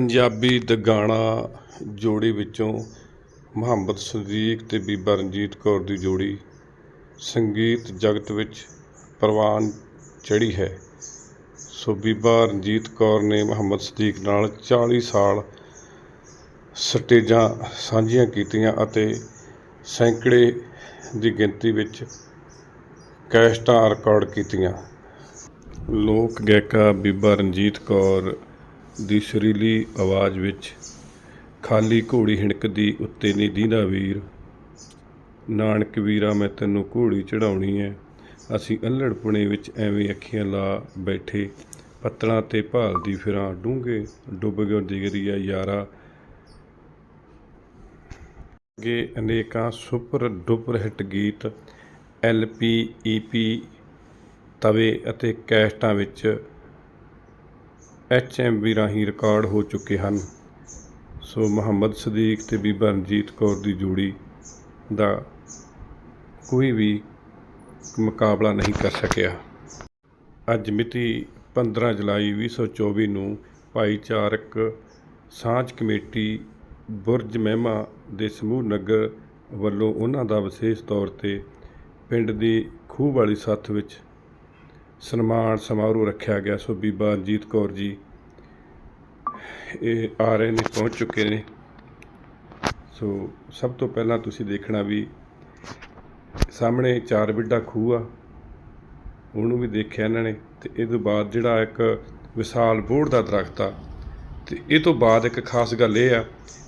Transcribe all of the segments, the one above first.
ਪੰਜਾਬੀ ਦਗਾਣਾ ਜੋੜੀ ਵਿੱਚੋਂ ਮੁਹੰਮਦ ਸਦੀਕ ਤੇ ਬੀਬਾ ਰਣਜੀਤ ਕੌਰ ਦੀ ਜੋੜੀ ਸੰਗੀਤ ਜਗਤ ਵਿੱਚ ਪ੍ਰਵਾਨ ਚੜ੍ਹੀ ਹੈ। ਸੋ ਬੀਬਾ ਰਣਜੀਤ ਕੌਰ ਨੇ ਮੁਹੰਮਦ ਸਦੀਕ ਨਾਲ 40 ਸਾਲ ਸਟੇਜਾਂ ਸਾਂਝੀਆਂ ਕੀਤੀਆਂ ਅਤੇ ਸੈਂਕੜੇ ਦੀ ਗਿਣਤੀ ਵਿੱਚ ਕੈਸਟਾਂ ਰਿਕਾਰਡ ਕੀਤੀਆਂ। ਲੋਕ ਗਾਇਕਾ ਬੀਬਾ ਰਣਜੀਤ ਕੌਰ ਦੀ ਸੁਰੀਲੀ ਆਵਾਜ਼ ਵਿੱਚ ਖਾਲੀ ਘੋੜੀ ਹਿਣਕਦੀ ਉੱਤੇ ਨੀ ਦੀਂਦਾ ਵੀਰ, ਨਾਨਕ ਵੀਰਾ, ਮੈਂ ਤੈਨੂੰ ਘੋੜੀ ਚੜਾਉਣੀ ਐ। ਅਸੀਂ ਅਲੜਪੁਣੇ ਵਿੱਚ ਐਵੇਂ ਅੱਖੀਆਂ ਲਾ ਬੈਠੇ, ਪੱਤਲਾਂ ਤੇ ਭਾਲਦੀ ਫਿਰਾਂ, ਡੂੰਘੇ ਡੁੱਬ ਗਿਓ ਦਿਗਰੀਆ ਯਾਰਾ। ਅੱਗੇ ਅਨੇਕਾਂ ਸੁਪਰ ਡੁਪਰ ਹਿੱਟ ਗੀਤ, ਐੱਲ ਪੀ, ਈ ਪੀ ਤਵੇ ਅਤੇ ਕੈਸਟਾਂ ਵਿੱਚ ਐਚਐਮਵੀ ਰਾਹੀਂ ਰਿਕਾਰਡ ਹੋ ਚੁੱਕੇ ਹਨ। ਸੋ ਮੁਹੰਮਦ ਸਦੀਕ ਤੇ ਬੀਬਾ ਰਣਜੀਤ ਕੌਰ ਦੀ ਜੋੜੀ ਦਾ ਕੋਈ ਵੀ ਮੁਕਾਬਲਾ ਨਹੀਂ ਕਰ ਸਕਿਆ। ਅੱਜ ਮਿਤੀ 15 ਜੁਲਾਈ 2024 ਨੂੰ ਭਾਈਚਾਰਕ ਸਾਂਝ ਕਮੇਟੀ ਬੁਰਜ ਮਹਿਮਾ ਦੇ ਸਮੂਹ ਨਗਰ ਵੱਲੋਂ ਉਹਨਾਂ ਦਾ ਵਿਸ਼ੇਸ਼ ਤੌਰ ਤੇ ਪਿੰਡ ਦੀ ਖੂਹ ਵਾਲੀ ਸੱਥ ਵਿੱਚ ਸਨਮਾਨ ਸਮਾਰੋਹ ਰੱਖਿਆ ਗਿਆ। ਸੋ ਬੀਬਾ ਰਣਜੀਤ ਕੌਰ ਜੀ, ਇਹ ਆ ਰਹੇ ਨੇ, ਪਹੁੰਚ ਚੁੱਕੇ ਨੇ। ਸੋ ਸਭ ਤੋਂ ਪਹਿਲਾਂ ਤੁਸੀਂ ਦੇਖਣਾ ਵੀ ਸਾਹਮਣੇ ਚਾਰ ਬਿੱਡਾ ਖੂਹ ਆ। ਉਹਨੂੰ ਵੀ ਦੇਖਿਆ ਇਹਨਾਂ ਨੇ ਤੇ ਇਹ ਤੋਂ ਬਾਅਦ ਜਿਹੜਾ ਇੱਕ ਵਿਸ਼ਾਲ ਬੋੜ ਦਾ ਦਰਖਤ ਆ। ਤੇ ਇਹ ਤੋਂ ਬਾਅਦ ਇੱਕ ਖਾਸ ਗੱਲ ਇਹ ਆ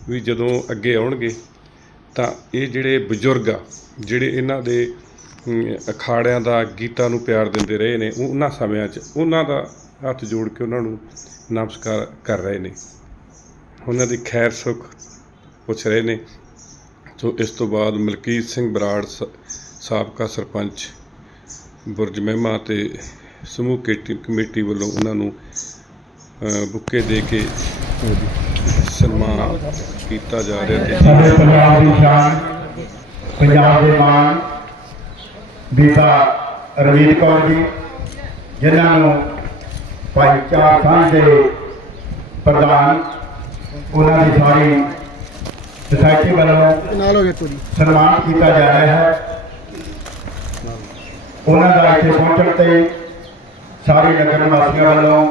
ਵੀ ਜਦੋਂ ਅੱਗੇ ਆਉਣਗੇ ਤਾਂ ਇਹ ਜਿਹੜੇ ਬਜ਼ੁਰਗ ਆ, ਜਿਹੜੇ ਇਹਨਾਂ ਦੇ ਅਖਾੜਿਆਂ ਦਾ ਗੀਤਾਂ ਨੂੰ ਪਿਆਰ ਦਿੰਦੇ ਰਹੇ ਨੇ। ਉਹਨਾਂ ਸਮਿਆਂ 'ਚ ਉਹਨਾਂ ਦਾ ਹੱਥ ਜੋੜ ਕੇ ਉਹਨਾਂ ਨੂੰ ਨਮਸਕਾਰ ਕਰ ਰਹੇ ਨੇ। ਉਹਨਾਂ ਦੀ ਖੈਰ ਸੁਖ ਪੁੱਛ ਰਹੇ ਨੇ। ਸੋ ਇਸ ਤੋਂ ਬਾਅਦ ਮਲਕੀਤ ਸਿੰਘ ਬਰਾੜ ਸ- ਸਾਬਕਾ ਸਰਪੰਚ, ਬੁਰਜ ਮਹਿਮਾ ਤੇ ਸਮੂਹ ਕੇਟੀ- ਕਮੇਟੀ ਵੱਲੋਂ ਉਹਨਾਂ ਨੂੰ ਬੁੱਕੇ ਦੇ ਕੇ ਸਨਮਾਨ ਕੀਤਾ ਜਾ ਰਿਹਾ ਤੇ ਪੰਜਾਬ ਦੀ ਸ਼ਾਨ, ਪੰਜਾਬ ਦੇ ਮਾਣ ਬੀਬਾ ਰਵੀਰ ਕੌਰ ਜੀ ਜਿਨ੍ਹਾਂ ਨੂੰ ਭਾਈਚਾਰ ਸਾਂਝ ਦੇ ਪ੍ਰਧਾਨ ਉਹਨਾਂ ਦੀ ਸਾਰੀ ਸੁਸਾਇਟੀ ਵੱਲੋਂ ਨਾਲ ਹੋ ਗਿਆ ਕੋਈ ਸਨਮਾਨ ਕੀਤਾ ਜਾ ਰਿਹਾ ਹੈ। ਉਹਨਾਂ ਦਾ ਇੱਥੇ ਪਹੁੰਚਣ ਤੇ ਸਾਰੇ ਨਗਰ ਵਾਸੀਆਂ ਵੱਲੋਂ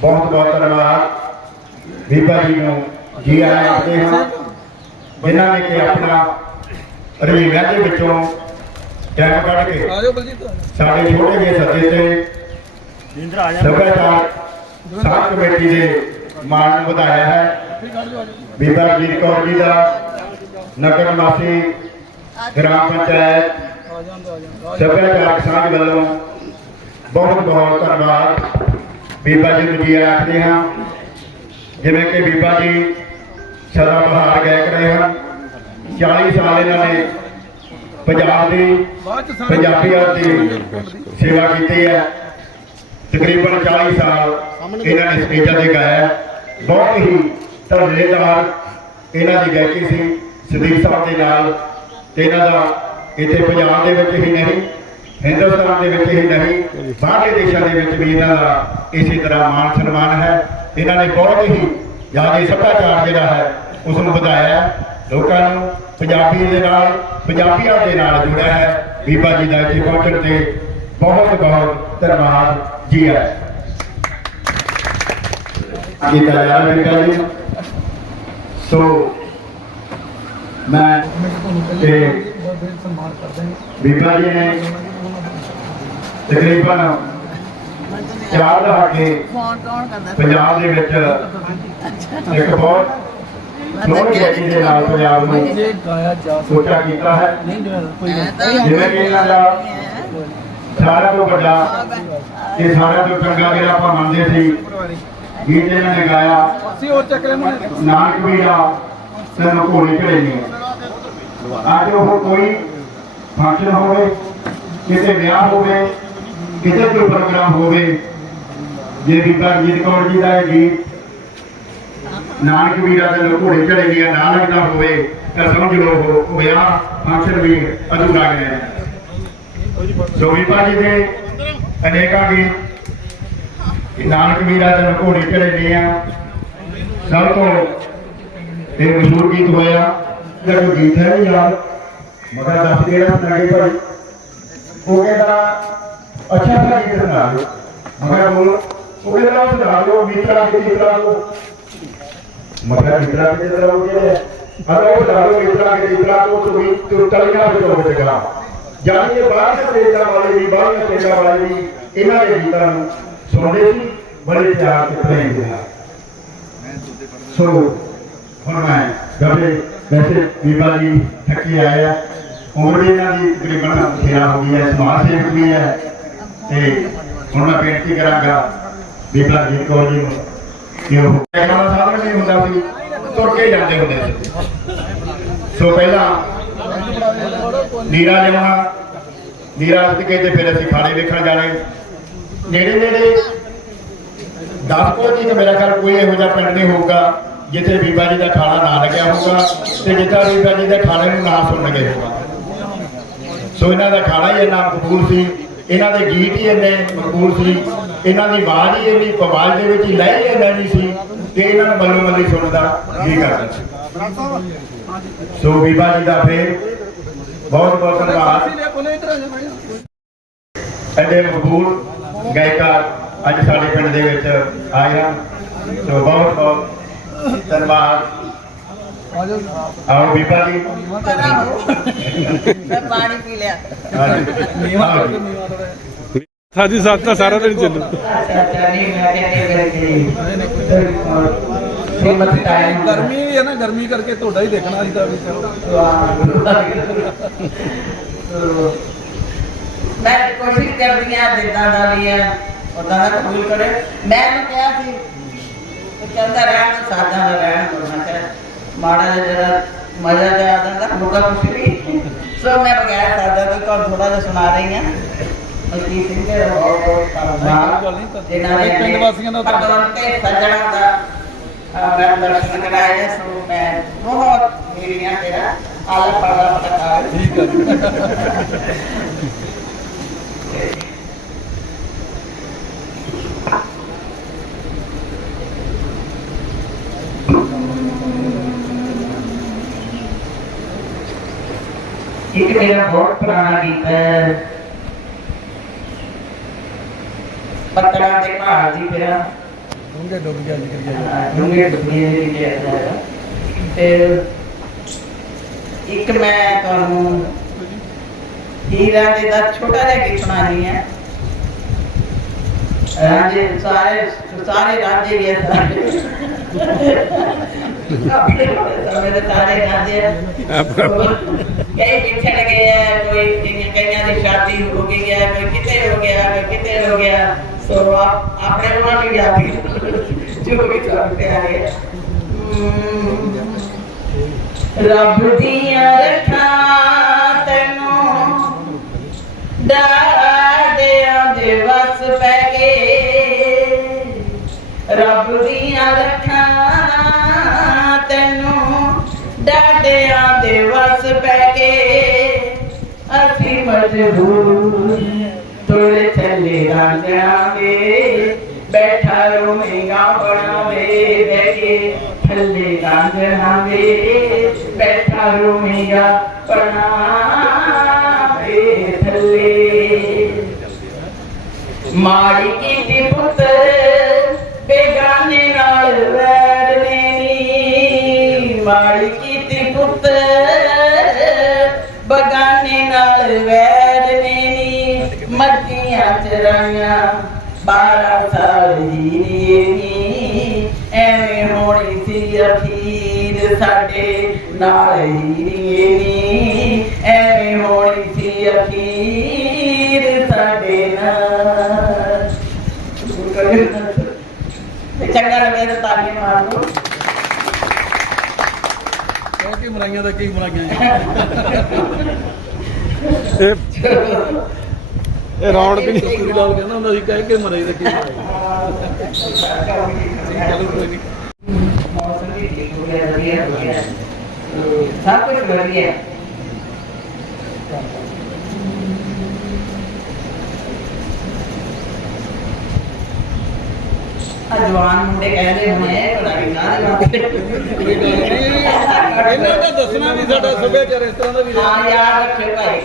ਬਹੁਤ ਬਹੁਤ ਧੰਨਵਾਦ। ਬੀਬਾ ਜੀ ਨੂੰ ਜੀ ਆਇਆਂ ਆਖਦੇ ਹਾਂ ਜਿਨ੍ਹਾਂ ਨੇ ਕਿ ਆਪਣਾ ਰਵੀਵਾਂ ਦੇ ਵਿੱਚੋਂ ਟਾਈਮ ਕੱਢ ਕੇ ਆਜੋ ਬਲਜੀਤ। ਸਾਡੇ ਛੋਟੇ ਜਿਹੇ ਸੱਜੇ ਤੇ ਸੱਭਿਆਚਾਰ ਸਾਂਝ ਕਮੇਟੀ ਦੇ ਮਾਣ ਨੂੰ ਵਧਾਇਆ ਹੈ। ਬੀਬਾ ਰਜੀਤ ਕੌਰ ਜੀ ਦਾ ਨਗਰ ਨਿਵਾਸੀ ਗ੍ਰਾਮ ਪੰਚਾਇਤ ਆ ਆ ਸੱਭਿਆਚਾਰਕ ਸਾਂਝ ਵੱਲੋਂ ਬਹੁਤ ਬਹੁਤ ਧੰਨਵਾਦ। ਬੀਬਾ ਜੀ ਨੂੰ ਜੀ ਆਖਦੇ ਹਾਂ ਜਿਵੇਂ ਕਿ ਬੀਬਾ ਜੀ ਸਦਾ ਬਹਾਰ ਗਾਇਕ ਰਹੇ ਹਨ। 40 ਸਾਲ ਇਹਨਾਂ ਨੇ ਪੰਜਾਬ ਦੀ ਪੰਜਾਬੀਆਂ ਦੀ ਸੇਵਾ ਕੀਤੀ ਹੈ ਤਕਰੀਬਨ 40 ਸਾਲ ਇਹਨਾਂ ਨੇ ਸਟੇਜਾਂ ਤੇ ਗਾਇਆ। ਬਹੁਤ ਹੀ ਧਰਨੇਦਾਰ ਇਹਨਾਂ ਦੀ ਗਾਇਕੀ ਸੀ ਸਦੀਕ ਸਾਹਿਬ ਦੇ ਨਾਲ ਤੇ ਇਹਨਾਂ ਦਾ ਇੱਥੇ ਪੰਜਾਬ ਦੇ ਵਿੱਚ ਹੀ ਨਹੀਂ ਹਿੰਦੁਸਤਾਨ ਦੇ ਵਿੱਚ ਹੀ ਨਹੀਂ ਬਾਹਰਲੇ ਦੇਸ਼ਾਂ ਦੇ ਵਿੱਚ ਵੀ ਇਹਨਾਂ ਦਾ ਇਸੇ ਤਰ੍ਹਾਂ ਮਾਣ ਸਨਮਾਨ ਹੈ ਇਹਨਾਂ ਨੇ ਬਹੁਤ ਹੀ ਜ਼ਿਆਦਾ ਸੱਭਿਆਚਾਰ ਜਿਹੜਾ ਹੈ ਉਸ ਨੂੰ ਵਧਾਇਆ। ਲੋਕਾਂ ਨੂੰ ਪੰਜਾਬੀ ਦੇ ਨਾਲ ਪੰਜਾਬੀਆਂ ਦੇ ਨਾਲ ਜੁੜਿਆ ਹੈ। ਬੀਬਾ ਜੀ ਦਾ ਇੱਥੇ ਪਹੁੰਚਣ ਤੇ ਬਹੁਤ ਬਹੁਤ ਧੰਨਵਾਦ ਜੀ ਕੀਤਾ ਜਾ ਰਿਹਾ ਬੀਬਾ ਜੀ। ਸੋ ਮੈਂ ਤੇ ਹਾਂ ਬੀਬਾ ਜੀ ਨੇ ਤਕਰੀਬਨ ਚਾਰ ਦਹਾਕੇ ਪੰਜਾਬ ਦੇ ਵਿੱਚ ਇੱਕ ਬਹੁਤ ਸੋਹਣੀ ਗਾਇਕੀ ਦੇ ਨਾਲ ਪੰਜਾਬ ਨੂੰ ਇਹ ਗਾਇਆ ਜਾ ਉੱਚਾ ਕੀਤਾ ਹੈ ਨਹੀਂ ਜਿਹੜਾ ਕੋਈ ਗੱਲ ਜਿਵੇਂ ਕਿ ਇਹਨਾਂ ਦਾ ਸਾਰਿਆਂ ਤੋਂ ਵੱਡਾ ਤੇ ਸਾਰਿਆਂ ਤੋਂ ਚੰਗਾ ਜਿਹੜਾ ਆਪਾਂ ਮੰਨਦੇ ਸੀ ਗੀਤ ਇਹਨਾਂ ਨੇ ਗਾਇਆ ਅਸੀਂ ਉਹ ਚੱਕਰੇ ਨੂੰ ਨਾਨਕ ਵੀਰਾ ਤੈਨੂੰ ਘੋੜੀ ਚੜੇਗੀ ਅੱਜ ਉਹ ਕੋਈ ਫੰਕਸ਼ਨ ਹੋਵੇ ਕਿਤੇ ਵਿਆਹ ਹੋਵੇ ਕਿਤੇ ਕੋਈ ਪ੍ਰੋਗਰਾਮ ਹੋਵੇ ਜੇ ਬੀਬਾ ਰਣਜੀਤ ਕੌਰ ਜੀ ਦਾ ਇਹ ਗੀਤ ਨਾਨਕ ਵੀਰਾ ਤੈਨੂੰ ਘੋੜੀ ਚੜੇਗੀ ਨਾ ਲੱਗਦਾ ਹੋਵੇ, ਤਾਂ ਸਮਝ ਲਓ ਉਹ ਵਿਆਹ ਵੀ ਅਧੂਰਾ ਗਿਆ। ਸੋ ਬੀਬਾ ਦੇ ਅਨੇਕਾਂ ਗੀਤ ਨਾਨਕ ਵੀਰਾ ਤੈਨੂੰ ਘੋੜੀ ਚੜੇਗੀ ਆ, ਸਭ ਤੋਂ ਇਹ ਮਸ਼ਹੂਰ ਗੀਤ ਹੋਇਆ, ਜਿਹੜਾ ਗੀਤ ਹੈ ਨਹੀਂ ਯਾਦ, ਮਗਰ ਦੱਸ ਕਿਹੜਾ ਸੁਣਾਈ ਭਾਈ ਉਹ ਕਹਿੰਦਾ, ਅੱਛਾ ਸਾ ਸੁਣਾ ਦਿਓ। ਮਗਰ ਬੋਲ, ਉਹ ਕਹਿੰਦਾ, ਸੁਣਾ ਦਿਓ ਮਿੱਤਰਾ ਕੇ ਮਿੱਤਰਾ ਕੋ। ਮਗਰ ਮਿੱਤਰਾ ਕੇ ਮਿੱਤਰਾ ਕੋ ਜਿਹੜੇ ਅਰੇ ਉਹ ਸੁਣਾ ਦਿਓ ਮਿੱਤਰਾ ਕੇ ਮਿੱਤਰਾ ਕੋ ਤੂੰ ਵੀ ਤੂੰ ਤਲੀਆਂ ਵਿੱਚ ਹੋ ਜਾਏਗਾ ਜਾਨੀ ਬਾਹਰ ਦੇ ਵਾਲੇ ਵੀ ਬਾਹਰ ਦੇ ਵਾਲੇ ਵੀ ਇਹਨਾਂ ਦੇ ਗੀਤਾਂ ਨੂੰ ਸੁਣਦੇ ਸੀ ਬੜੇ ਪਿਆਰ ਤੇ ਪ੍ਰੇਮ ਦੇ ਨਾਲ ਸੋ ਹੁਣ ਮੈਂ ਗੱਬੇ ਵੈਸੇ ਬੀਬਾ ਜੀ ਥੱਕੇ ਆਏ ਆ ਉਮਰ ਇਹਨਾਂ ਦੀ ਤਕਰੀਬਨ ਬਥੇਰਾ ਹੋ ਗਈ ਹੈ ਸਮਾਜ ਸੇਵਕ ਵੀ ਹੈ ਤੇ ਹੁਣ ਮੈਂ ਬੇਨਤੀ ਕਰਾਂਗਾ ਬੀਬਾ ਜੀ ਕੋ ਜੀ ਨੂੰ ਕਿ ਉਹ ਸਾਧਨ ਨਹੀਂ ਹੁੰਦਾ ਸੀ, ਤੁਰ ਕੇ ਜਾਂਦੇ ਹੁੰਦੇ ਸੀ। ਸੋ ਪਹਿਲਾਂ ਨੀਰਾ ਲਿਆਉਣਾ ਨੀਰਾ ਕੇ ਤੇ ਫਿਰ ਅਸੀਂ ਖਾੜੇ ਵੇਖਣ ਜਾਣੇ ਨੇੜੇ ਨੇੜੇ ਦਸ ਕੋਲ ਦੀ ਮੇਰਾ ਖਿਆਲ ਕੋਈ ਇਹੋ ਜਿਹਾ ਪਿੰਡ ਨਹੀਂ ਹੋਊਗਾ, ਜਿੱਥੇ ਬੀਬਾ ਜੀ ਦਾ ਖਾਣਾ ਨਾ ਲੱਗਿਆ ਹੋਊਗਾ ਤੇ ਜਿੱਥੇ ਬੀਬਾ ਜੀ ਦੇ ਖਾਣੇ ਨੂੰ ਨਾ ਸੁਣ ਗਏ ਹੋਊਗਾ। ਸੋ ਇਹਨਾਂ ਦਾ ਖਾਣਾ ਹੀ ਇੰਨਾ ਮਕਬੂਲ ਸੀ, ਇਹਨਾਂ ਦੇ ਗੀਤ ਹੀ ਇੰਨੇ ਮਕਬੂਲ ਸੀ। ਇਹਨਾਂ ਦੀ ਆਵਾਜ਼ ਹੀ ਇੰਨੀ ਆਵਾਜ਼ ਦੇ ਵਿੱਚ ਹੀ ਲਹਿ ਹੀ ਇੰਨੀ ਸੀ ਤੇ ਇਹਨਾਂ ਨੂੰ ਮੱਲੋ ਮੱਲੀ ਸੁਣਨ ਦਾ ਜੀ ਕਰਦਾ ਸੀ। ਸੋ ਬੀਬਾ ਜੀ ਦਾ ਫੇਰ ਬਹੁਤ ਬਹੁਤ ਧੰਨਵਾਦ। ਐਡੇ ਮਕਬੂਲ ਗਾਇਕਾਰ ਅੱਜ ਸਾਡੇ ਪਿੰਡ ਦੇ ਵਿੱਚ ਹਨ ਸੋ ਬਹੁਤ ਬਹੁਤ ਧੰਨਵਾਦ। ਆਓ ਬੀਬਾ ਜੀ। ਮੈਂ ਪਾਣੀ ਪੀ ਲਿਆ। ਨੀਵਾ ਆਓ ਕਰਕੇ ਜੀ। ਨੀਵਾ ਥੋੜਾ ਸਾਡੀ ਸਾਥ ਤਾਂ ਸਾਰਾ ਦਿਨ ਚੱਲੂ। ਗਰਮੀ ਹੈ ਨਾ ਗਰਮੀ ਕਰਕੇ ਤੁਹਾਡਾ ਹੀ ਦੇਖਣਾ ਸੀ ਤਾਂ ਵੀ। ਚਲੋ ਮੈਂ ਕੋਸ਼ਿਸ਼ ਕਰਦੀ ਆ ਜਿੱਦਾਂ ਦਾ ਵੀ ਹੈ ਉਦਾਂ ਦਾ ਕਬੂਲ ਕਰੇ। ਮੈਂ ਉਹਨੂੰ ਕਿਹਾ ਸੀ ਤੇ ਕਹਿੰਦਾ ਰਹਿਣ ਦਾ ਸਾਦਾ ਦਾ ਰਹਿਣ ਦੋ। ਮੈਂ ਕਿਹਾ ਮਾੜਾ ਜਿਹਾ ਜਿਹੜਾ ਮਜ਼ਾ ਜਿਹਾ ਆ ਜਾਂਦਾ ਹੋਗਾ ਕੁਛ ਵੀ। ਸੋ ਮੈਂ ਬਗੈਰ ਸਾਦਾ ਤੋਂ ਤੁਹਾਨੂੰ ਥੋੜਾ ਜਿਹਾ ਸੁਣਾ ਰਹੀ ਹਾਂ। ਮਲਕੀ ਸਿੰਘ ਦੇ ਬਹੁਤ ਧੰਨਵਾਦ ਜਿਨ੍ਹਾਂ ਨੇ ਪਿੰਡ ਵਾਸੀਆਂ ਦਾ ਭਗਵਾਨ ਤੇ ਸੱਜਣਾ ਦਾ ਮੈਂ ਦਰਸ਼ਨ ਕਰਾਏ ਸੋ ਮੈਂ ਬਹੁਤ ਮੇਰੀਆਂ ਤੇਰਾ ਆਲਾ ਪਾਲਾ ਪਟਕਾ ਠੀਕ ਹੈ ਇੱਕ ਮੇਰਾ ਬਹੁਤ ਪੁਰਾਣਾ ਗੀਤ ਹੈ। ਪੱਤੜਾ ਦੇ ਪਹਾੜ ਦੀ ਫਿਰਾਂ। ਡੂੰਘੇ ਡੁੱਬ ਗਿਆ ਜ਼ਿਕਰ ਗਿਆ ਡੂੰਘੇ ਡੁੱਬੀਆਂ ਦੀ ਲਿਖਿਆ ਹੈ ਤੇ ਇੱਕ ਮੈਂ ਤੁਹਾਨੂੰ ਹੀਰਾ ਦੇ ਦਾ ਛੋਟਾ ਜਿਹਾ ਗੀਤ ਸੁਣਾਣੀ ਹੈ। ਰਾਜੇ ਸਾਰੇ ਸਾਰੇ ਰਾਜੇ ਵੀ ਹੈ ਸਾਰੇ ਸਾਰੇ ਰਾਜੇ ਕਈ ਪਿੱਛੜ ਗਏ ਹੈ ਕੋਈ ਕਈਆਂ- ਦੀ ਸ਼ਾਦੀ ਹੋ ਗਈ ਹੈ ਕੋਈ ਕਿਤੇ ਹੋ ਗਿਆ ਕੋਈ ਕਿਤੇ ਹੋ ਗਿਆ ਸੋ ਆਪਣੇ ਉਹਨਾਂ ਨੂੰ ਯਾਦ ਜੋ ਵੀ ਕਰਦੇ ਆ ਰੱਬ ਦੀਆਂ ਰੱਖਾਂ ਤੈਨੂੰ ਡਾਡਿਆਂ ਦੇ ਵਸ ਪੈ ਗਏ ਰੱਬ ਦੀਆਂ ਰੱਖਾਂ ਤੈਨੂੰ ਡਾਡਿਆਂ ਦੇ ਵਸ ਪੈ ਗਏ। ਅਸੀਂ ਮਜਬੂਰ ਤੁਰ ਚੱਲੇ ਰਾਂਝਾਂ ਦੇ ਬੈਠਾ ਰੋਵੇਂਗਾ ਬਣਾਵੇ ਬਹਿ ਥੱਲੇ ਰਾਂਝਾਂ ਦੇ ਬੈਠਾ ਰੋਵੇਂਗਾ ਬਣਾਵੇ ਥੱਲੇ। ਮਾੜੀ ਕੀਤੀ ਪੁੱਤਰ ਚਰਾਈਆਂ ਬਾਰਾਂ ਸਾਲ ਹੀ ਨੀ ਐਵੇਂ ਹੋਣੀ ਸੀ ਅਖੀਰ ਸਾਡੇ ਨਾਲ ਹੀ ਨੀ ਐਵੇਂ ਹੋਣੀ ਸੀ ਅਖੀਰ ਸਾਡੇ ਨਾਲ। ਚੰਗਾ ਲੱਗੇ ਤਾਂ ਤਾਲੀ ਮਾਰ ਲਓ। ਕਿਉਂਕਿ ਮਰਾਈਆਂ ਦਾ ਕੀ ਮਰਾਈਆਂ ਇਹ ਇਹ ਰੌਣਕ ਨਹੀਂ ਕੋਈ ਗੱਲ ਕਹਿੰਦਾ ਹੁੰਦਾ ਸੀ ਕਹਿ ਕੇ ਮਰਾਈ ਦਾ ਕੀ ਮਰਾਈ ਚਲੋ ਕੋਈ ਨਹੀਂ ਮੌਸਮ ਵੀ ਠੀਕ ਹੋ ਗਿਆ ਵਧੀਆ ਹੋ ਗਿਆ। ਤੇ ਸਭ ਕੁਝ ਵਧੀਆ। ਆ ਜਵਾਨ ਮੁੰਡੇ ਕਹਿੰਦੇ ਹੋਣੇ ਪੜਾਈ ਕਾਹਦੇ ਵਾਸਤੇ ਇਹਨਾਂ ਦਾ ਦੱਸਣਾ ਵੀ ਸਾਡਾ ਸੱਭਿਆਚਾਰ ਇਸ ਤਰ੍ਹਾਂ ਦਾ ਵੀ। ਹਾਂ ਯਾਦ ਰੱਖਿਓ ਭਾਈ।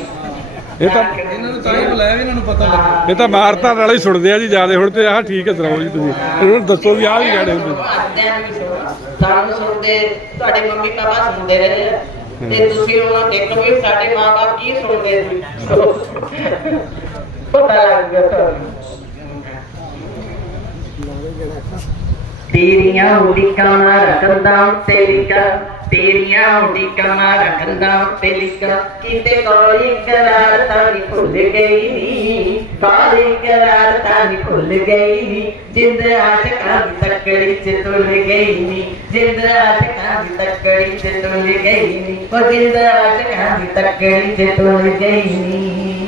ਇਹ ਤਾਂ ਇਹਨਾਂ ਨੂੰ ਤਾਂ ਹੀ ਬੁਲਾਇਆ ਵੀ ਇਹਨਾਂ ਨੂੰ ਪਤਾ ਲੱਗੇ ਇਹ ਤਾਂ ਮਾਰਤਾ ਨਾਲ ਹੀ ਸੁਣਦੇ ਆ ਜੀ ਜਿਆਦੇ ਹੁਣ ਤੇ ਆਹ ਠੀਕ ਹੈ ਸੁਣਾਓ ਜੀ ਤੁਸੀਂ ਇਹਨਾਂ ਨੂੰ ਦੱਸੋ ਵੀ ਆਹ ਵੀ ਗਾਣੇ ਹੁੰਦੇ ਅੱਧਿਆਂ ਨੂੰ ਵੀ ਸੁਣੋ। ਸਾਨੂੰ ਸੁਣਦੇ ਤੁਹਾਡੇ ਮੰਮੀ ਪਾਪਾ ਸੁਣਦੇ ਰਹੇ ਆ। ਤੇ ਤੁਸੀਂ ਉਹਨਾਂ ਦੇਖੋ ਵੀ ਸਾਡੇ ਮਾਪੇ ਕੀ ਸੁਣਦੇ ਸੀ ਪਤਾ ਲੱਗ ਗਿਆ ਤੁਹਾਨੂੰ ਤੇਰੀਆਂ ਉਡੀਕਾਂ ਮੈਂ ਰੱਖਦਾ ਤੇਰੀਆਂ ਤੇਰੀਆਂ ਉਡੀਕਾਂ ਮੈਂ ਰੱਖਦਾ ਤੇਰੀਆਂ ਕਿਤੇ ਕੋਈ ਕਰਾਰ ਤਾਂ ਨਹੀਂ ਭੁੱਲ ਗਈ। ਨੀ ਕਾਲੀ ਕਰਾਰ ਤਾਂ ਨਹੀਂ ਭੁੱਲ ਗਈ। ਨੀ ਜਿੰਦ ਆਸ਼ਕਾਂ ਦੀ ਤੱਕੜੀ ਚ ਤੁਲ ਗਈ। ਨੀ ਜਿੰਦ ਆਸ਼ਕਾਂ ਦੀ ਤੱਕੜੀ ਚ ਤੁਲ ਗਈ। ਨੀ ਉਹ ਜਿੰਦ ਆਸ਼ਕਾਂ ਦੀ ਤੱਕੜੀ ਚ ਤੁਲ ਗਈ। ਨੀ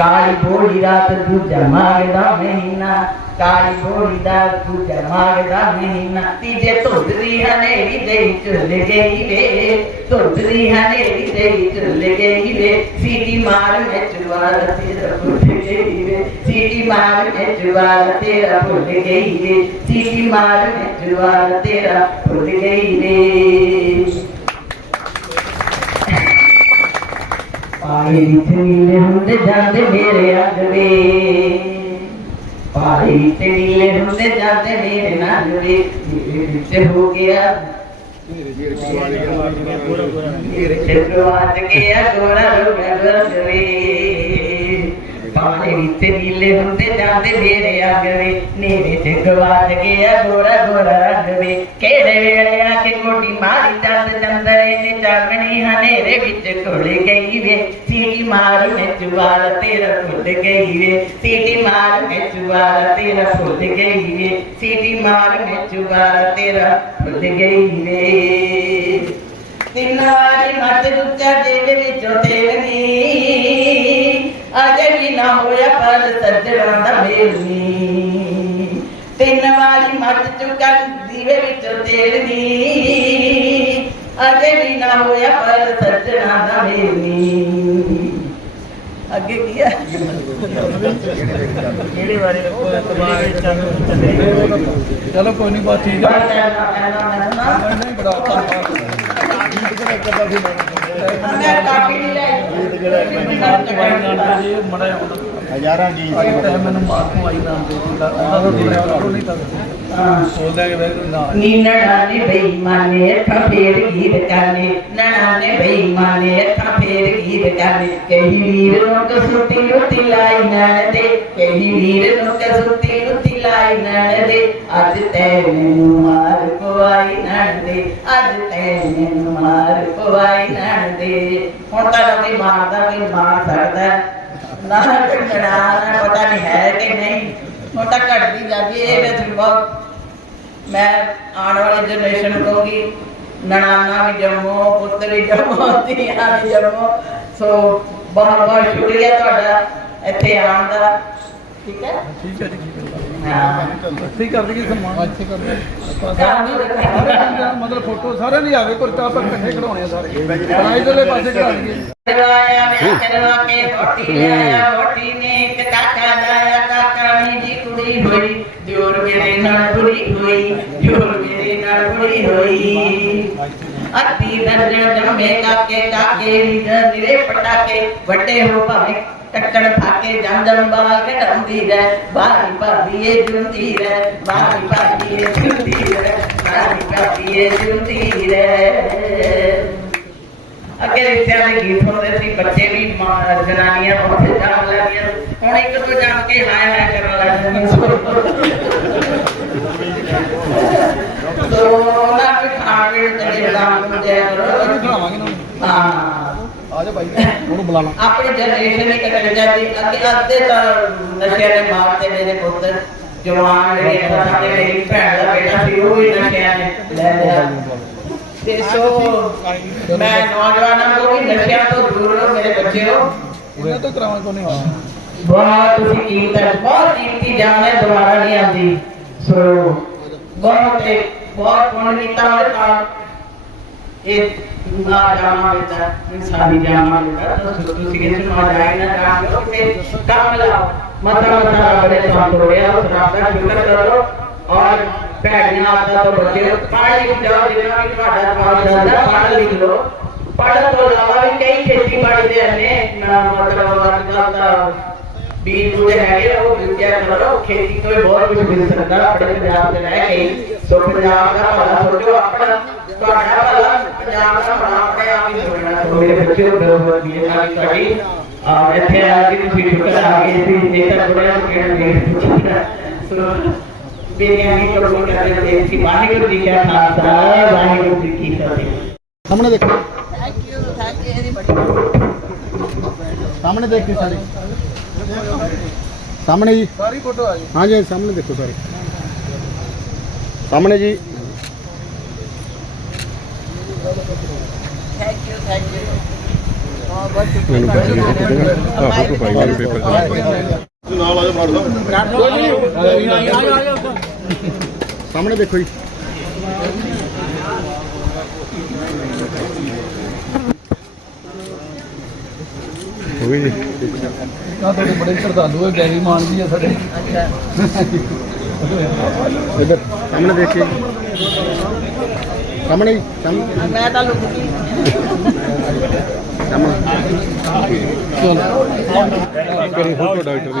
ਕਾਲੀ ਬੋਲੀ ਰਾਤ ਦੂਜਾ ਮਾਗਦਾ ਮਹੀਨਾ। ਕਾਲੀ ਬੋਲੀ ਦਾ ਦੂਜਾ ਮਾਗਦਾ ਮਹੀਨਾ। ਤੀਜੇ ਧੁੰਦ ਹਨੇਰੀ ਜਈ ਝੁੱਲ ਗਈ ਵੇ ਧੁੰਦ ਹਨੇਰੀ ਜਈ ਝੁੱਲ ਗਈ ਵੇ ਸੀਟੀ ਮਾਰ ਵਿੱਚ ਵਾਰ ਤੇਰਾ ਭੁੱਲ ਗਈ ਵੇ। ਸੀਟੀ ਮਾਰ ਵਿੱਚ ਵਾਰ ਤੇਰਾ ਭੁੱਲ ਗਈ ਵੇ। ਸੀਟੀ ਮਾਰ ਵਿੱਚ ਵਾਰ ਤੇਰਾ ਭੁੱਲ ਗਈ ਵੇ। ਪਾਣੀ ਵਿੱਚ ਨੀਲੇ ਹੁੰਦੇ ਜਾਂਦੇ ਮੇਰੇ ਅਗਵੇ ਪਾਣੀ ਵਿੱਚ ਨੀਲੇ ਹੁੰਦੇ ਜਾਂਦੇ ਮੇਰੇ ਨਾਗਵੇ ਮੇਰੇ ਵਿੱਚ ਹੋ ਗਿਆ ਮੇਰੇ ਚਿਰਵਾਜ ਗਿਆ ਗੋਰਾ ਰੋਗਾ ਰਸਵੇ ਪਾਣੀ ਵਿੱਚ ਨੀਲੇ ਹੁੰਦੇ ਜਾਂਦੇ ਮੇਰੇ ਅਗਵੇ ਨੇਰੇ ਚ ਗਵਾਚ ਗਿਆ ਗੋਰਾ ਗੋਰਾ ਰੰਗਵੇ ਕਿਹੜੇ ਵੇਲੇ ਆ ਕੇ ਕੋਟੀ ਮਾਰੀ ਚੰਦ ਚੰਦਰੇ ਨੇ ਚਾਨਣੀ ਹਨੇਰੇ ਵਿੱਚ ਘੁਲ ਗਈ ਵੇ। ਸੀਟੀ ਮਾਰ ਵਿੱਚ ਵਾਲ ਤੇਰਾ ਭੁੱਲ ਗਈ ਵੇ। ਸੀਟੀ ਮਾਰ ਵਿੱਚ ਵਾਲ ਤੇਰਾ ਭੁੱਲ ਗਈ ਵੇ। ਸੀਟੀ ਮਾਰ ਵਿੱਚ ਵਾਲ ਤੇਰਾ ਭੁੱਲ ਗਈ ਵੇ। ਤਿੰਨ ਵਾਰੀ ਮੱਤ ਗੁੱਚਾ ਦੇ ਵਿੱਚੋਂ ਤੇਲਨੀ ਅਜੇ ਨਾ ਹੋਇਆ ਪਰ ਸੱਜਣਾ ਦਾ ਮੇਲ ਨੀ। ਤਿੰਨ ਵਾਰੀ ਮੱਤ ਚੁੱਕਾ ਦੀਵੇ ਵਿੱਚੋਂ ਤੇਲਨੀ ਅਜੇ ਵੀ ਨਾ ਹੋਇਆ ਪਰ ਸੱਜਣਾ ਦਾ ਮੇਲ ਨੀ। ਅੱਗੇ ਕੀ ਹੈ ਕਿਹੜੀ ਵਾਰੀ? ਚਲੋ ਕੋਈ ਨਹੀਂ ਬਾਤ ਠੀਕ ਹੈ ਨਹੀਂ ਬੜਾ ਧੰਨਵਾਦ ਹਜ਼ਾਰਾਂ ਜੀ ਮੈਨੂੰ ਮਾਰਕੋਂ ਆਈ ਨਾਮ ਦੇ ਉਹਨਾਂ ਦਾ ਡਰਾਈਵਰ ਨਹੀਂ ਤਾਂ ਸੋਚਦਾ ਕਿ ਵੈਸੇ ਨਾ ਨੀਨੜਾ ਨੇ ਬੇਈਮਾਨੇ ਫੇਰ ਗੀਤ ਕਰਨੇ ਨਣਾ ਨੇ ਬੇਈਮਾਨੇ ਉੱਤੀ ਲਾਈ ਨਣ ਦੇ ਅੱਜ ਤੈ ਮੈਨੂੰ ਮਾਰ ਪਵਾਈ ਨਣ ਦੇ, ਅੱਜ ਤੈ ਮੈਨੂੰ ਮਾਰ ਪਵਾਈ ਨਣ ਦੇ। ਹੁਣ ਤਾਂ ਕੋਈ ਮਾਰ ਸਕਦਾ। ਨਾ ਕੰਗਣਾ ਨਾ ਪਤਾ ਨਹੀਂ ਹੈ ਕਿ ਨਹੀਂ। ਹੁਣ ਘਟਦੀ ਜਾਂਦੀ ਇਹ ਮੈਂ ਬਹੁਤ ਮੈਂ ਆਉਣ ਵਾਲੀ ਜਨਰੇਸ਼ਨ ਨੂੰ ਕਹੂੰਗੀ ਨਨਾਨਾ ਵੀ ਜੰਮੋ, ਪੁੱਤਰ ਵੀ ਜੰਮੋ, ਧੀਆਂ ਵੀ ਜੰਮੋ। ਸੋ ਬਹੁਤ ਬਹੁਤ ਸ਼ੁਕਰੀਆ ਤੁਹਾਡਾ ਇੱਥੇ ਆਉਣ ਦਾ। ਠੀਕ ਹੈ? ਠੀਕ ਹੈ ਜੀ ਠੀਕ ਕਰ ਦਈਏ ਸਨਮਾਨ। ਇੱਥੇ ਕਰ ਦਈਏ ਸਾਰੇ ਮਤਲਬ ਫੋਟੋ ਸਾਰਿਆਂ ਦੀ ਆਵੇ ਕੁਰਤਾ ਆਪਾਂ ਇਕੱਠੇ ਆ ਸਾਰੇ। ਬਣਾਈ ਦੇ ਪਾਸੇ ਚੜਾ ਦਈਏ ਕਰਵਾਇਆ ਮੈਂ ਕਰਵਾ ਕੇ ਵੋਟੀ ਲਿਆਇਆ ਵੋਟੀ ਨੇ ਇੱਕ ਕਾਕਾ ਲਾਇਆ ਕਾਕਾ ਨੀ ਜੀ ਕੁੜੀ ਹੋਈ ਦਿਓਰ ਮੇਰੇ ਨਾਲ ਬੁਰੀ ਹੋਈ ਦਿਓਰ ਮੇਰੇ ਨਾਲ ਬੁਰੀ ਹੋਈ। ਅੱਤੀ ਦਰਜਨ ਜੰਮੇ ਕਾਕੇ ਕਾਕੇ ਨੀ ਨਿਰੇ ਪਟਾਕੇ। ਵੱਡੇ ਹੋ ਭਾਵੇਂ ਟੱਕਣ ਫਾਕੇ ਜਮ ਬਾਲ ਕਢਾਉਂਦੀ ਰਹਿ, ਬਾਰੀ ਭਾਬੀ ਏ ਜੁੰਦੀ ਰਹਿ, ਬਾਰੀ ਭਾਬੀ ਏ ਜੁੰਦੀ ਰਹਿ, ਬਾਰੀ ਭਾਬੀ ਏ ਜੁੰਦੀ ਰਹਿ। ਅੱਗੇ ਰਿਸ਼ਤਿਆਂ ਦੇ ਗੀਤ ਹੁੰਦੇ ਸੀ, ਬੱਚੇ ਵੀ ਜਨਾਨੀਆਂ ਉੱਥੇ ਜਾਣ ਲੱਗੀਆਂ। ਹੁਣ ਇੱਕ ਤੋਂ ਜੰਮ ਕੇ ਹਾਏ ਹਾਏ ਕਰਨ ਲੱਗ ਜਾਂਦੇ ਇਲਜ਼ਾਮ ਹੁੰਦੇ ਆ ਖੜਾਵਾਂਗੇ ਨਾ ਹਾਂ। ਆ ਜਾ ਭਾਈ ਉਹਨੂੰ ਬੁਲਾ ਲਾ। ਆਪਣੀ ਜਨਰੇਸ਼ਨ ਹੀ ਕੱਟ ਜਾਂਦੀ ਅੱਗੇ ਅੱਧੇ ਤਾਂ ਨਸ਼ਿਆਂ ਨੇ ਮਾਰਤੇ ਮੇਰੇ ਪੁੱਤ ਜਵਾਨ ਜਿਹੜੇ ਆ ਸਾਡੇ ਮੇਰੀ ਭੈਣ ਦਾ ਬੇਟਾ ਸੀ ਉਹ ਵੀ ਨਸ਼ਿਆਂ ਨੇ ਲੈ ਲਿਆ। ਤੇ ਸੋ ਮੈਂ ਨੌਜਵਾਨਾਂ ਨੂੰ ਵੀ ਨਸ਼ਿਆਂ ਤੋਂ ਦੂਰ ਰਹੋ ਮੇਰੇ ਬੱਚਿਓ ਇਹਨਾਂ ਤੋਂ ਕਰਾਵਾਂਗੇ ਕੋਈ ਨਹੀਂ ਆਉਣਾ ਬਹੁਤ ਤੁਸੀਂ ਕੀਮਤ ਬਹੁਤ ਕੀਮਤੀ ਜਾਨ ਹੈ ਦੁਬਾਰਾ ਨਹੀਂ ਆਉਂਦੀ। ਸੋ ਬਹੁਤ ਬਹੁਤ ਪੁੰਨ ਕੀਤਾ ਉਹਦੇ ਨਾਲ। ਇਹ ਨਾ ਜਾਣਾ ਬੇਟਾ ਇਨਸਾਨੀ ਜਾਨਾ ਬੇਟਾ ਤੁਸੀਂ ਤੁਸੀਂ ਕਿਸੇ ਨੂੰ ਨਾ ਜਾਏ ਨਾ ਜਾਣੋ ਤੇ ਕੰਮ ਲਾਓ ਮਤਾ ਮਤਾ ਰੱਬ ਨੇ ਸਾਨੂੰ ਤੋੜਿਆ ਉਸ ਰੱਬ ਦਾ ਸ਼ੁਕਰ ਕਰੋ। ਔਰ ਭੈਣੀਆਂ ਆਦਤਾਂ ਤੋਂ ਬਚੇ ਪੜ੍ਹ ਲਿਖ ਜਾਓ ਜਿੰਨਾ ਵੀ ਤੁਹਾਡਾ ਕੰਮ ਚੱਲਦਾ ਪੜ੍ਹ ਲਿਖ ਲਓ। ਪੜ੍ਹਨ ਤੋਂ ਇਲਾਵਾ ਵੀ ਕਈ ਖੇਤੀਬਾੜੀ ਦੇ ਨੇ ਨਾ ਮਤਲਬ ਅੱਜ ਕੱਲ੍ਹ ਦਾ ਬੀਜ ਬੂਝੇ ਹੈਗੇ ਉਹ ਵਿਦਿਆ ਕਰੋ ਖੇਤੀ ਤੋਂ ਬਹੁਤ ਕੁਝ ਮਿਲ ਸਕਦਾ ਆਪਣੇ ਪੰਜਾਬ ਦੇ ਰਹਿ ਕੇ ਸੋ ਪੰਜਾਬ ਦਾ ਭਲਾ ਸੋਚੋ ਆਪਣਾ ਤੁਹਾਡਾ ਭਲਾ ਪੰਜਾਬ ਦਾ ਭਲਾ ਆਪਣੇ ਆਪ ਹੀ ਸੋਚਣਾ ਸੋ ਮੇਰੇ ਬੱਚਿਓ ਬਹੁਤ ਵਧੀਆ ਨਾਲ ਤੁਹਾਡੀ ਆ ਇੱਥੇ ਆ ਕੇ ਤੁਸੀਂ ਸ਼ੁਕਰ ਆ ਗਏ ਸੀ ਜੇ ਤਾਂ ਬੜਿਆ ਕਿਹੜਾ ਦੇ ਸੋ ਬੇਨਿਆਮੀ ਕਬੂਲ ਕਰਦੇ ਹਾਂ ਸੀ ਵਾਹਿਗੁਰੂ ਜੀ ਕਾ ਖਾਲਸਾ ਵਾਹਿਗੁਰੂ ਜੀ ਕੀ ਫਤਿਹ। ਸਾਹਮਣੇ ਦੇਖੋ। ਥੈਂਕ ਯੂ ਥੈਂਕ ਯੂ ਬੜੀ ਸਾਹਮਣੇ ਦੇਖ ਸਾਰੇ। ਸਾਹਮਣੇ ਜੀ। ਸਾਰੀ ਫੋਟੋ ਆ ਗਈ ਹਾਂਜੀ ਹਾਂਜੀ, ਸਾਹਮਣੇ ਦੇਖੋ ਸਾਰੇ। ਸਾਹਮਣੇ ਜੀ। ਥੈਂਕ ਯੂ ਥੈਂਕ ਯੂ ਮੈਨੂੰ ਬੱਚੇ ਨੂੰ ਆਹ ਫੋਟੋ ਪਾਈ ਮੇਰੇ ਪੇਪਰ 'ਚ ਸਾਹਮਣੇ ਦੇਖੋ ਜੀ। ਹੋਈ ਜੀ ਨਾ ਤੁਹਾਡੇ ਬੜੇ ਸ਼ਰਧਾਲੂ ਹੈ ਗੈਰੀ ਮਾਨ ਜੀ ਆ ਸਾਡੇ। ਅੱਛਾ। ਇੱਧਰ ਸਾਹਮਣੇ ਦੇਖ। ਸਾਹਮਣੇ ਜੀ ਸਾਹਮਣੇ। ਮੈਂ ਤਾਂ ਲੁਕ ਗਈ। ਕਰੀ ਫੋਟੋ ਡਾਕਟਰ ਦੀ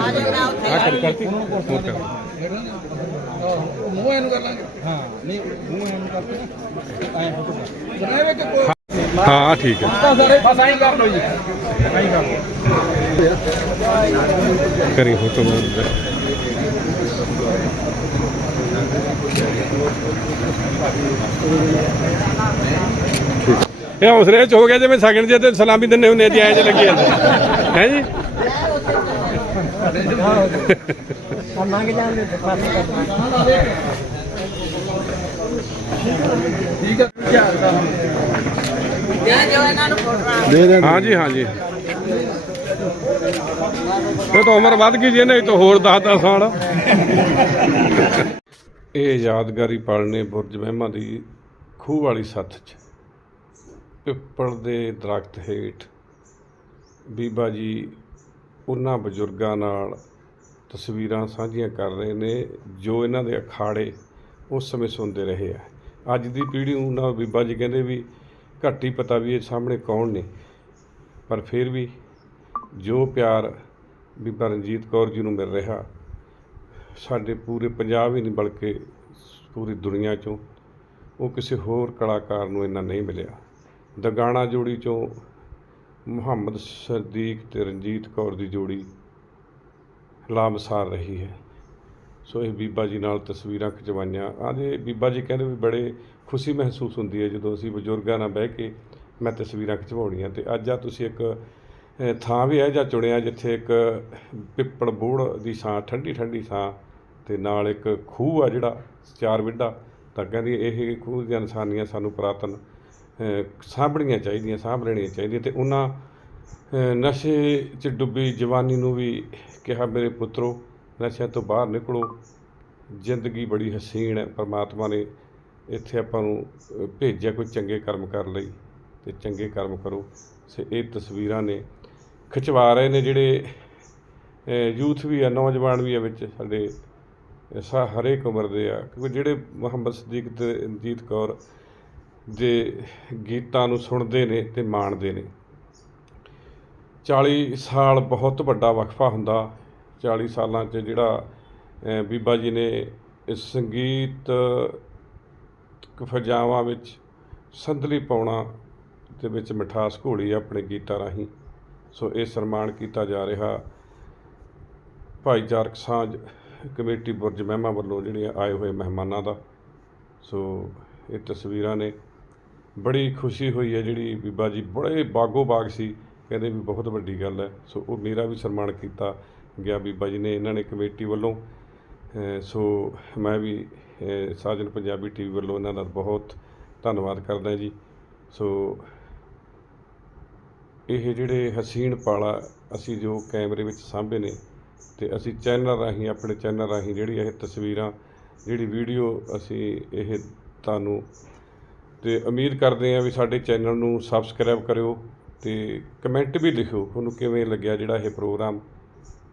ਆ ਕਰ ਕਰਤੀ। ਹੋਰ ਕਰ ਮੂੰਹ ਇਹਨੂੰ ਕਰ ਲਾਂਗੇ। ਹਾਂ ਨਹੀਂ ਮੂੰਹ ਇਹਨੂੰ ਕਰਕੇ ਐ ਫੋਟੋ ਬਣਾਵੇ ਕਿ ਕੋਈ ਹਾਂ ਠੀਕ ਹੈ। ਤਾਂ ਬਸ ਐਂ ਕਰ ਲਓ ਜੀ। ਕਰੀ ਫੋਟੋ ਇਹ ਹੌਸਲੇ ਚ ਹੋ ਗਿਆ ਜਿਵੇਂ ਸਗਣ ਜੇ ਤੇ ਸਲਾਮੀ ਦਿੰਨੇ ਹੁੰਦੇ ਜੀ ਐਂ ਚ ਲੱਗੀ ਜਾਂਦਾ। ਹੈ ਜੀ? ਠੀਕ ਹੈ ਧਿਆਨ ਦਾ ਜਾਂ ਜੋ ਇਹਨਾਂ ਨੂੰ ਇਹ ਤਾਂ ਉਮਰ ਵੱਧ ਗਈ ਜੀ ਨਹੀਂ ਤਾਂ ਹੋਰ 10 10 ਸਾਲ। ਇਹ ਯਾਦਗਾਰੀ ਪਲ ਨੇ ਬੁਰਜ ਮਹਿਮਾ ਦੀ ਖੂਹ ਵਾਲੀ ਸੱਥ 'ਚ। ਪਿੱਪਲ ਦੇ ਦਰਖਤ ਹੇਠ ਬੀਬਾ ਜੀ ਉਹਨਾਂ ਬਜ਼ੁਰਗਾਂ ਨਾਲ ਤਸਵੀਰਾਂ ਸਾਂਝੀਆਂ ਕਰ ਰਹੇ ਨੇ, ਜੋ ਇਹਨਾਂ ਦੇ ਅਖਾੜੇ ਉਸ ਸਮੇਂ ਸੁਣਦੇ ਰਹੇ ਆ। ਅੱਜ ਦੀ ਪੀੜ੍ਹੀ ਨੂੰ ਨਾ ਬੀਬਾ ਜੀ ਕਹਿੰਦੇ ਵੀ ਘੱਟ ਹੀ ਪਤਾ ਵੀ ਇਹ ਸਾਹਮਣੇ ਕੌਣ ਨੇ। ਪਰ ਫਿਰ ਵੀ ਜੋ ਪਿਆਰ ਬੀਬਾ ਰਣਜੀਤ ਕੌਰ ਜੀ ਨੂੰ ਮਿਲ ਰਿਹਾ, ਸਾਡੇ ਪੂਰੇ ਪੰਜਾਬ ਹੀ ਨਹੀਂ ਬਲਕਿ ਪੂਰੀ ਦੁਨੀਆ 'ਚੋਂ ਉਹ ਕਿਸੇ ਹੋਰ ਕਲਾਕਾਰ ਨੂੰ ਇੰਨਾ ਨਹੀਂ ਮਿਲਿਆ। ਦਗਾਣਾ ਜੋੜੀ 'ਚੋਂ ਮੁਹੰਮਦ ਸਦੀਕ ਤੇ ਰਣਜੀਤ ਕੌਰ ਦੀ ਜੋੜੀ ਲਾਮਸਾਰ ਰਹੀ ਹੈ। ਸੋ ਇਹ ਬੀਬਾ ਜੀ ਨਾਲ ਤਸਵੀਰਾਂ ਖਿਚਵਾਈਆਂ। ਆਦੇ ਬੀਬਾ ਜੀ ਕਹਿੰਦੇ ਵੀ ਬੜੇ ਖੁਸ਼ੀ ਮਹਿਸੂਸ ਹੁੰਦੀ ਹੈ ਜਦੋਂ ਅਸੀਂ ਬਜ਼ੁਰਗਾਂ ਨਾਲ ਬਹਿ ਕੇ ਮੈਂ ਤਸਵੀਰਾਂ ਖਿਚਵਾਉਣੀਆਂ ਤੇ ਅੱਜ ਆ ਤੁਸੀਂ ਇੱਕ ਥਾਂ ਵੀ ਹੈ ਜਾਂ ਚੁਣਿਆ ਜਿੱਥੇ ਇੱਕ ਪਿੱਪਲ ਬੋੜ ਦੀ ਛਾਂ, ਠੰਡੀ ਠੰਡੀ ਛਾਂ ਤੇ ਨਾਲ ਇੱਕ ਖੂਹ ਆ ਜਿਹੜਾ ਚਾਰ ਵਿੱਢਾ ਤਾਂ ਕਹਿੰਦੀ ਇਹ ਖੂਹ ਦੀਆਂ ਨਿਸ਼ਾਨੀਆਂ ਸਾਨੂੰ ਪੁਰਾਤਨ ਸਾਂਭਣੀਆਂ ਚਾਹੀਦੀਆਂ, ਸਾਂਭ ਲੈਣੀਆਂ ਚਾਹੀਦੀਆਂ ਤੇ ਉਹਨਾਂ ਨਸ਼ੇ 'ਚ ਡੁੱਬੀ ਜਵਾਨੀ ਨੂੰ ਵੀ ਕਿਹਾ ਮੇਰੇ ਪੁੱਤਰੋ ਨਸ਼ਿਆਂ ਤੋਂ ਬਾਹਰ ਨਿਕਲੋ। ਜ਼ਿੰਦਗੀ ਬੜੀ ਹਸੀਨ ਹੈ। ਪਰਮਾਤਮਾ ਨੇ ਇੱਥੇ ਆਪਾਂ ਨੂੰ ਭੇਜਿਆ ਕੋਈ ਚੰਗੇ ਕਰਮ ਕਰਨ ਲਈ ਤੇ ਚੰਗੇ ਕਰਮ ਕਰੋ। ਸੇ ਇਹ ਤਸਵੀਰਾਂ ਨੇ ਖਿਚਵਾ ਰਹੇ ਨੇ ਜਿਹੜੇ ਯੂਥ ਵੀ ਆ ਨੌਜਵਾਨ ਵੀ ਆ ਵਿੱਚ ਸਾਡੇ ਅ, ਸਾ ਹਰੇਕ ਉਮਰ ਦੇ ਆ। ਕਿਉਂਕਿ ਜਿਹੜੇ ਮੁਹੰਮਦ ਸਦੀਕ ਤੇ ਰਣਜੀਤ ਕੌਰ ਦੇ ਗੀਤਾਂ ਨੂੰ ਸੁਣਦੇ ਨੇ ਤੇ ਮਾਣਦੇ ਨੇ। 40 ਸਾਲ ਬਹੁਤ ਵੱਡਾ ਵਕਫਾ ਹੁੰਦਾ। 40 ਸਾਲਾਂ 'ਚ ਜਿਹੜਾ ਬੀਬਾ ਜੀ ਨੇ ਇਸ ਸੰਗੀਤ ਫਜਾਵਾਂ ਵਿੱਚ ਸੰਧਲੀ ਪਾਉਣਾ ਦੇ ਵਿੱਚ ਮਿਠਾਸ ਘੋਲੀ ਆਪਣੇ ਗੀਤਾਂ ਰਾਹੀਂ। ਸੋ ਇਹ ਸਨਮਾਨ ਕੀਤਾ ਜਾ ਰਿਹਾ ਭਾਈਚਾਰਕ ਸਾਂਝ ਕਮੇਟੀ ਬੁਰਜ ਮਹਿਮਾ ਵੱਲੋਂ ਜਿਹੜੀਆਂ ਆਏ ਹੋਏ ਮਹਿਮਾਨਾਂ ਦਾ। ਸੋ ਇਹ ਤਸਵੀਰਾਂ ਨੇ। ਬੜੀ ਖੁਸ਼ੀ ਹੋਈ ਹੈ ਜਿਹੜੀ ਬੀਬਾ ਜੀ ਬੜੇ ਬਾਗੋ ਬਾਗ ਸੀ। ਕਹਿੰਦੇ ਵੀ ਬਹੁਤ ਵੱਡੀ ਗੱਲ ਹੈ। ਸੋ ਉਹ ਮੇਰਾ ਵੀ ਸਨਮਾਨ ਕੀਤਾ। ਗਿਆ ਬੀਬਾ ਜੀ ਨੇ, ਇਹਨਾਂ ਨੇ ਕਮੇਟੀ ਵੱਲੋਂ ਸੋ ਮੈਂ ਵੀ ਸਾਜਨ ਪੰਜਾਬੀ ਟੀਵੀ ਵੱਲੋਂ ਇਹਨਾਂ ਦਾ ਬਹੁਤ ਧੰਨਵਾਦ ਕਰਦਾ ਜੀ। ਸੋ ਇਹ ਜਿਹੜੇ ਹਸੀਨ ਪਾਲਾ ਅਸੀਂ ਜੋ ਕੈਮਰੇ ਵਿੱਚ ਸਾਂਭੇ ਨੇ ਤੇ ਅਸੀਂ ਚੈਨਲ ਰਾਹੀਂ, ਆਪਣੇ ਚੈਨਲ ਰਾਹੀਂ ਜਿਹੜੀ ਇਹ ਤਸਵੀਰਾਂ, ਜਿਹੜੀ ਵੀਡੀਓ ਅਸੀਂ ਇਹ ਤੁਹਾਨੂੰ ਤੇ ਉਮੀਦ ਕਰਦੇ ਹਾਂ ਵੀ ਸਾਡੇ ਚੈਨਲ ਨੂੰ ਸਬਸਕ੍ਰਾਈਬ ਕਰਿਓ ਤੇ ਕਮੈਂਟ ਵੀ ਲਿਖਿਓ, ਤੁਹਾਨੂੰ ਕਿਵੇਂ ਲੱਗਿਆ ਜਿਹੜਾ ਇਹ ਪ੍ਰੋਗਰਾਮ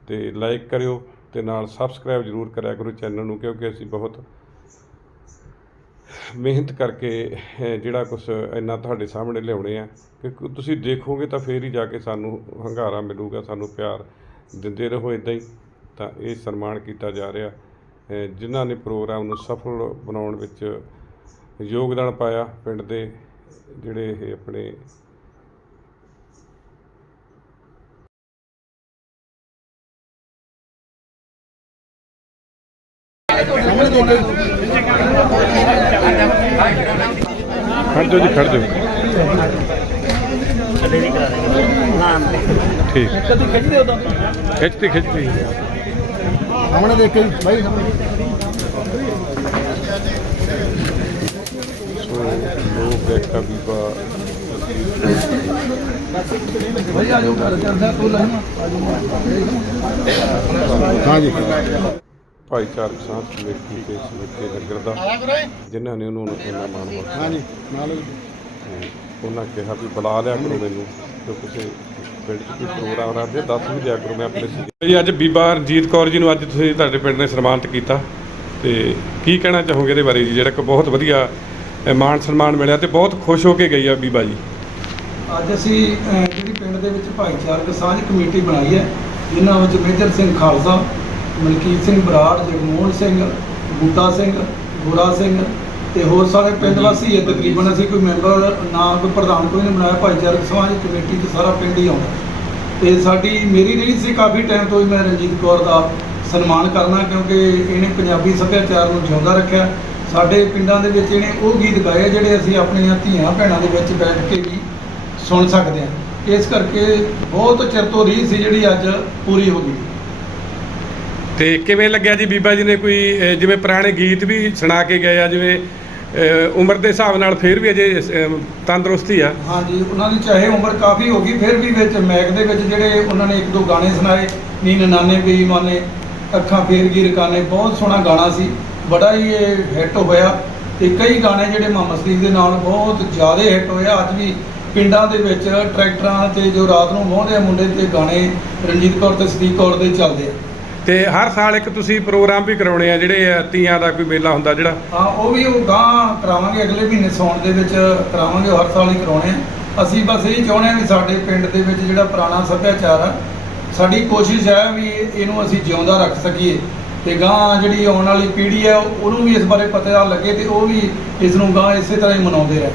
ਤੇ ਲਾਈਕ ਕਰਿਓ ਤੇ ਨਾਲ ਸਬਸਕ੍ਰਾਈਬ ਜ਼ਰੂਰ ਕਰਿਆ ਕਰੋ ਚੈਨਲ ਨੂੰ, ਕਿਉਂਕਿ ਅਸੀਂ ਬਹੁਤ ਮਿਹਨਤ ਕਰਕੇ ਜਿਹੜਾ ਕੁਝ ਇੰਨਾ ਤੁਹਾਡੇ ਸਾਹਮਣੇ ਲਿਆਉਣੇ ਆ। ਕਿ ਤੁਸੀਂ ਦੇਖੋਗੇ ਤਾਂ ਫੇਰ ਹੀ ਜਾ ਕੇ ਸਾਨੂੰ ਹੰਗਾਰਾ ਮਿਲੂਗਾ, ਸਾਨੂੰ ਪਿਆਰ ਦਿੰਦੇ ਰਹੋ ਇਦਾਂ ਹੀ। ਤਾਂ ਇਹ ਸਨਮਾਨ ਕੀਤਾ ਜਾ ਰਿਹਾ। ਜਿਨ੍ਹਾਂ ਨੇ ਪ੍ਰੋਗਰਾਮ ਨੂੰ ਸਫਲ ਬਣਾਉਣ ਵਿੱਚ ਯੋਗਦਾਨ ਪਾਇਆ ਪਿੰਡ ਦੇ, ਜਿਹੜੇ ਇਹ ਆਪਣੇ ਸਾਹਮਣੇ ਦੇਖੋ ਜੀ। ਖੜ ਜਾਓ ਜੀ ਖੜ ਜਾਓ। ਠੀਕ। ਕਦੀ ਖਿੱਚਦੇ ਉਦੋਂ ਖਿੱਚਤੀ ਖਿੱਚਤੀ। ਸਾਹਮਣੇ ਦੇਖੋ ਸਾਹਮਣੇ। ਸੋ ਲੋਕ ਦੇਖਾ ਬੀਬਾ ਭਾਈ ਆਜੋ ਘਰ ਚੱਲਦਾ ਤੂੰ ਲੈ ਹਾਂ ਜੀ। ਭਾਈਚਾਰਕ ਸਾਂਝ ਕਮੇਟੀ ਤੇ ਸਮੇਤੀ ਨਗਰ ਦਾ ਜਿਨ੍ਹਾਂ ਨੇ ਉਹਨੂੰ ਇੰਨਾ ਮਾਣ ਬਖਸ਼ਿਆ। ਹਾਂ। ਜੀ ਨਾਲ ਉਹਨਾਂ ਕਿਹਾ ਵੀ ਬੁਲਾ ਲਿਆ ਕਰੋ ਮੈਨੂੰ ਜੋ ਕਿਸੇ ਪਿੰਡ 'ਚ ਕੋਈ ਪ੍ਰੋਗਰਾਮ ਰੱਖਦੇ ਦੱਸ ਵੀ ਦਿਆ ਕਰੋ ਮੈਂ ਆਪਣੇ ਸੀ ਜੀ ਅੱਜ ਬੀਬਾ ਰਣਜੀਤ ਕੌਰ ਜੀ ਨੂੰ ਅੱਜ ਤੁਸੀਂ ਤੁਹਾਡੇ ਪਿੰਡ ਨੇ ਸਨਮਾਨਿਤ ਕੀਤਾ। ਤੇ ਕੀ ਕਹਿਣਾ ਚਾਹੋਗੇ ਇਹਦੇ ਬਾਰੇ ਜੀ? ਜਿਹੜਾ ਕਿ ਬਹੁਤ ਵਧੀਆ ਮਾਣ ਸਨਮਾਨ ਮਿਲਿਆ ਤੇ ਬਹੁਤ ਖੁਸ਼ ਹੋ ਕੇ ਗਈ ਆ ਬੀਬਾ ਜੀ। ਅੱਜ ਅਸੀਂ ਜਿਹੜੀ ਪਿੰਡ ਦੇ ਵਿੱਚ ਭਾਈਚਾਰਕ ਸਾਂਝ ਕਮੇਟੀ ਬਣਾਈ ਹੈ ਜਿਨ੍ਹਾਂ ਵਿੱਚ ਮੇਜਰ ਸਿੰਘ ਖਾਲਸਾ ਮਲਕੀਤ ਸਿੰਘ ਬਰਾੜ ਜਗਮੋਹਨ ਸਿੰਘ ਬੂਟਾ ਸਿੰਘ ਗੋਰਾ ਸਿੰਘ ਤੇ ਹੋਰ ਸਾਰੇ ਪਿੰਡ ਵਾਸੀ ਹੈ ਤਕਰੀਬਨ ਅਸੀਂ ਕੋਈ ਮੈਂਬਰ ਨਾ ਕੋਈ ਪ੍ਰਧਾਨ ਕੋਈ ਨਹੀਂ ਬਣਾਇਆ ਭਾਈਚਾਰਕ ਸਾਂਝ ਕਮੇਟੀ ਤੇ ਸਾਰਾ ਪਿੰਡ ਹੀ ਆਉਂਦਾ। ਤੇ ਸਾਡੀ ਮੇਰੀ ਰੀਝ ਸੀ ਕਾਫੀ ਟਾਈਮ ਤੋਂ ਹੀ ਮੈਂ ਰਣਜੀਤ ਕੌਰ ਦਾ ਸਨਮਾਨ ਕਰਨਾ ਕਿਉਂਕਿ ਇਹਨੇ ਪੰਜਾਬੀ ਸੱਭਿਆਚਾਰ ਨੂੰ ਜਿਉਂਦਾ ਰੱਖਿਆ। ਸਾਡੇ ਪਿੰਡਾਂ ਦੇ ਵਿੱਚ ਇਹਨੇ ਉਹ ਗੀਤ ਗਾਏ ਜਿਹੜੇ ਅਸੀਂ ਆਪਣੀਆਂ ਧੀਆਂ ਭੈਣਾਂ ਦੇ ਵਿੱਚ ਬੈਠ ਕੇ ਵੀ ਸੁਣ ਸਕਦੇ ਹਾਂ। ਇਸ ਕਰਕੇ ਬਹੁਤ ਚਿਰ ਤੋਂ ਰੀਝ ਸੀ ਜਿਹੜੀ ਅੱਜ ਪੂਰੀ ਹੋ ਗਈ। ਤੇ ਕਿਵੇਂ ਲੱਗਿਆ ਜੀ ਬੀਬਾ ਜੀ ਨੇ ਕੋਈ ਅ, ਜਿਵੇਂ ਪੁਰਾਣੇ ਗੀਤ ਵੀ ਸੁਣਾ ਕੇ ਗਏ ਆ ਜਿਵੇਂ ਅ, ਉਮਰ ਦੇ ਹਿਸਾਬ ਨਾਲ ਫਿਰ ਵੀ ਅਜੇ ਅ, ਤੰਦਰੁਸਤੀ ਆ? ਹਾਂਜੀ ਉਹਨਾਂ ਦੀ ਚਾਹੇ ਉਮਰ ਕਾਫੀ ਹੋ ਗਈ ਫਿਰ ਵੀ ਵਿੱਚ ਮੈਕ ਦੇ ਵਿੱਚ ਜਿਹੜੇ ਉਹਨਾਂ ਨੇ ਇੱਕ ਦੋ ਗਾਣੇ ਸੁਣਾਏ ਨੀ ਨਨਾਨੇ ਬੇਈਮਾਨੇ ਅੱਖਾਂ ਫੇਰ ਗਈ ਰਕਾਨੇ ਬਹੁਤ ਸੋਹਣਾ ਗਾਣਾ ਸੀ ਬੜਾ ਹੀ ਇਹ ਹਿੱਟ ਹੋਇਆ ਤੇ ਕਈ ਗਾਣੇ ਜਿਹੜੇ ਮਾਮਾ ਸਲੀਮ ਦੇ ਨਾਲ ਬਹੁਤ ਜ਼ਿਆਦਾ ਹਿੱਟ ਹੋਇਆ ਅੱਜ ਵੀ ਪਿੰਡਾਂ ਦੇ ਵਿੱਚ ਟਰੈਕਟਰਾਂ ਤੇ ਜੋ ਰਾਤ ਨੂੰ ਵਾਹੁੰਦੇ ਆ ਮੁੰਡੇ ਤੇ ਗਾਣੇ ਰਣਜੀਤ ਕੌਰ ਤੇ ਸਦੀਕ ਕੌਰ ਦੇ ਚੱਲਦੇ ਆ। ਤੇ ਹਰ ਸਾਲ ਇੱਕ ਤੁਸੀਂ ਪ੍ਰੋਗਰਾਮ ਵੀ ਕਰਾਉਣੇ ਆ, ਜਿਹੜੇ ਤੀਆਂ ਦਾ ਕੋਈ ਮੇਲਾ ਹੁੰਦਾ ਜਿਹੜਾ? ਹਾਂ, ਉਹ ਵੀ ਉਹ ਗਾਂ ਕਰਾਵਾਂਗੇ, ਅਗਲੇ ਮਹੀਨੇ ਸੌਣ ਦੇ ਵਿੱਚ ਕਰਾਵਾਂਗੇ ਹਰ ਸਾਲ ਹੀ ਕਰਾਉਣੇ ਆ। ਅਸੀਂ ਬਸ ਇਹ ਚਾਹੁੰਦੇ ਆ ਵੀ ਸਾਡੇ ਪਿੰਡ ਦੇ ਵਿੱਚ ਜਿਹੜਾ ਪੁਰਾਣਾ ਸੱਭਿਆਚਾਰ ਆ, ਸਾਡੀ ਕੋਸ਼ਿਸ਼ ਹੈ ਵੀ ਇਹਨੂੰ ਅਸੀਂ ਜਿਉਂਦਾ ਰੱਖ ਸਕੀਏ। ਤੇ ਗਾਂ ਜਿਹੜੀ ਆਉਣ ਵਾਲੀ ਪੀੜ੍ਹੀ ਹੈ, ਉਹਨੂੰ ਵੀ ਇਸ ਬਾਰੇ ਪਤਾ ਲੱਗੇ ਤੇ ਉਹ ਵੀ ਇਸ ਨੂੰ ਗਾਂ ਇਸੇ ਤਰ੍ਹਾਂ ਹੀ ਮਨਾਉਂਦੇ ਰਹੇ।